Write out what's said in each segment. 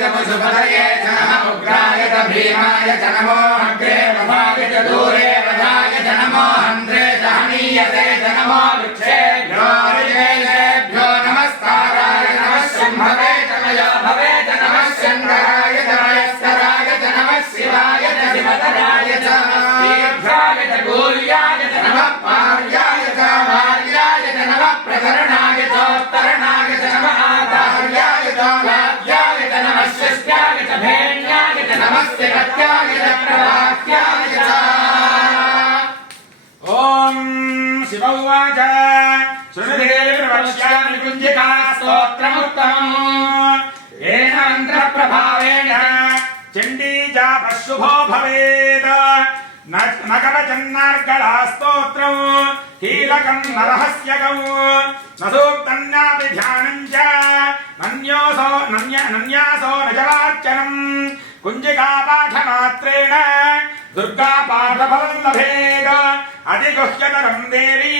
च पशुपतये च नमः उग्राय च भीमाय च नमो अग्रे प्रभाय च दूरे प्रभाय च नमो हन्त्रे च हनीयते च नमो वृक्षेभ्यो ऋषेभ्यो नमस्काराय नमः शुम्भवे च मयो भवे च नमः शङ्कराय च मयस्कराय च नमः शिवाय च शिवतराय च तीर्थाय च गौर्याय च नमः पार्याय च भार्याय च नमः प्रकरणाय च उत्तरणाय च नमः आचार्याय च वाद्याय च नमः शिष्याय च भेण्याय च नमस्य गत्याय च प्रवाक्याय च। ॐ शिव उवाच शृणुते प्रवक्ष्यामि कुञ्जिका स्तोत्रमुत्तमम् येन मन्त्रप्रभावेण चण्डी जापः शुभो भवेत् न कवचन्नार्गला स्तोत्रम् कीलकम् न रहस्यकम् न सूक्तम् नापि ध्यानम् च नन्यासो न जवार्चनम् कुञ्जिकापाठमात्रेण दुर्गापाठफलम् लभेत् अधिगुह्यतरम् देवी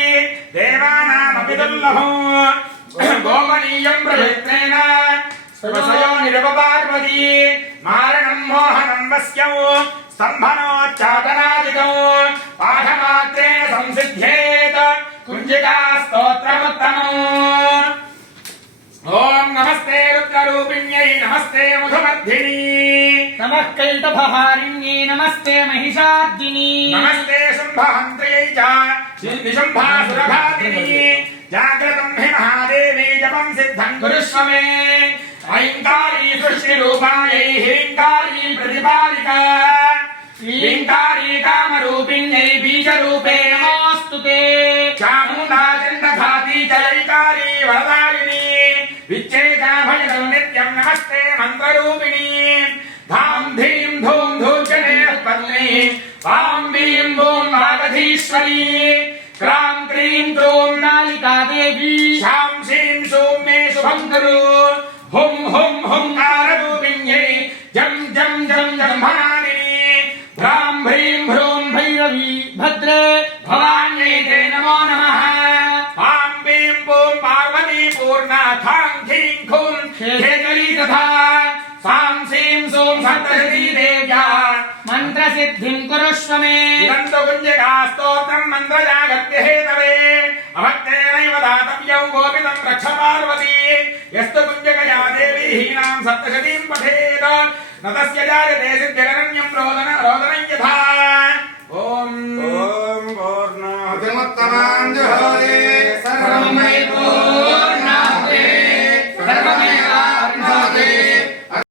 देवानामपि दुर्लभम् गोमनीयम् प्रभेत्रेण स्वसयो निरपपार्वती मारणम् मोहनम् वस्यौ स्तम्भनोच्चाटनादिकौ पाठमात्रेण संसिद्ध्येत् कुञ्जिका स्तोत्रमुत्तमम्। ॐ नमस्ते रुद्ररूपिण्यै नमस्ते मधुमर्धिनी नमः कैटभहारिण्यै नमस्ते महिषार्दिनी नमस्ते शुम्भहन्त्र्यै च निशुम्भासुरघातिनी जाग्रतं हि महादेवी जपं सिद्धं कुरुष्व मे ऐङ्कारी सृष्टिरूपायै ह्रीङ्कारी प्रतिपालिका ह्रीङ्कारी कामरूपिण्यै बीजरूपे नमोऽस्तु ते चामुण्डा चण्डघाती चलैकारी वरदायिनी विच्चेता भजनं नित्यं नमस्ते मन्त्ररूपिणी धाम धीं धूं धूर्जनेः पत्नी वां वीं वूं वागधीश्वरी क्रां क्रीं क्रूं नालिका देवी शां शीं शूं मे शुभं कुरु हुं हुं हुंकाररूपिण्यै जं जं जं जम्भनादिनी भ्रां भ्रीं भ्रूं भैरवी भद्रे भवान्यै ते नमो नमः वां वीं वूं पार्वती पूर्णा खां खीं खूं खेकरी तथा सां सीं सूं सप्तशती देव्या मन्त्रसिद्धिं कुरुष्व मे इदन्तु कुञ्जिका स्तोत्रम् मन्त्रजागत्य हेतवे अभक्तेनैव दातव्यौ गोपितं रक्ष पार्वती यस्तु कुञ्जिकया देवी हीनां सप्तशतीं पठेत् न तस्य जायते सिद्धिररण्यं रोदनं यथा ॐ पूर्णमदमुत्तमां जुहोरे सर्वं